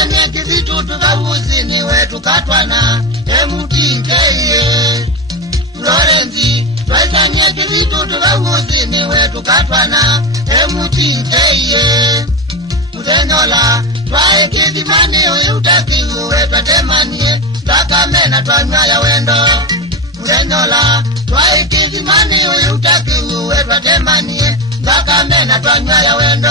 Twaisanye kizitu tukavuzini wetu katwana MTKye Florence twaisanye kizitu tukavuzini wetu katwana MTKye Utenyola twaikizimani uyutakivu wetwatemanie twakamena twanywaya wendo Utenyola twaikizimani uyutakivu wetwatemanie twakamena twanywaya wendo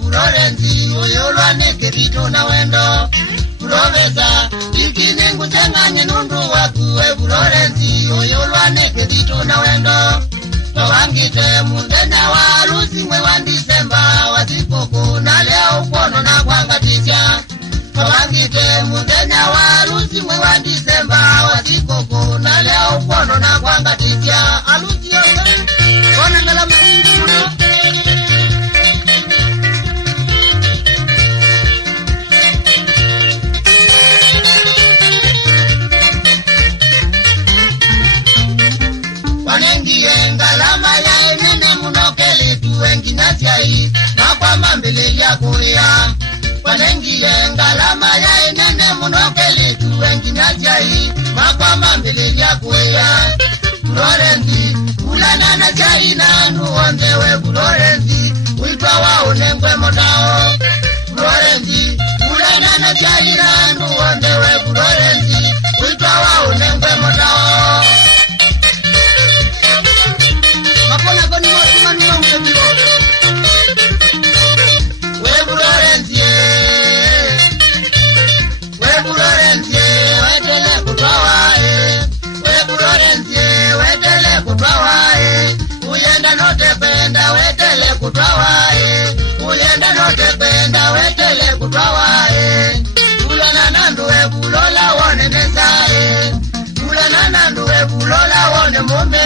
Florence uyolwane kebito na wendo Profesa ikine nguzenganye nundu wakuwe Florence uyolwane kebito na wendo Tawangite mundenya wa harusi mwe wa Disemba wasipoko na leo ukono na kwangatisha Tawangite mundenya wa harusi mwe wa Disemba wasipoko na leo ukono na kwangatisha Harusi yote kona ngala msingi muno Ngalama ya enene munokeli tuwengi nasiai Makwa mambele ya kuya Wanengie ngalama ya enene munokeli tuwengi nasiai Makwa mambele ya kuya Florence ulana na chai na nuondewe Florence Uitwa waonengwe modao Florence ulana na chai na nuondewe Florence Uitwa waonengwe modao Makona koni mosi manu wa mkebiro We Florence Wetele kutwawae We Florence Wetele kutwawae Uyenda note penda Wetele kutwawae Uyenda note penda Wetele kutwawae Ulana nanduwe bulola wone nesae Ulana nanduwe bulola wone mume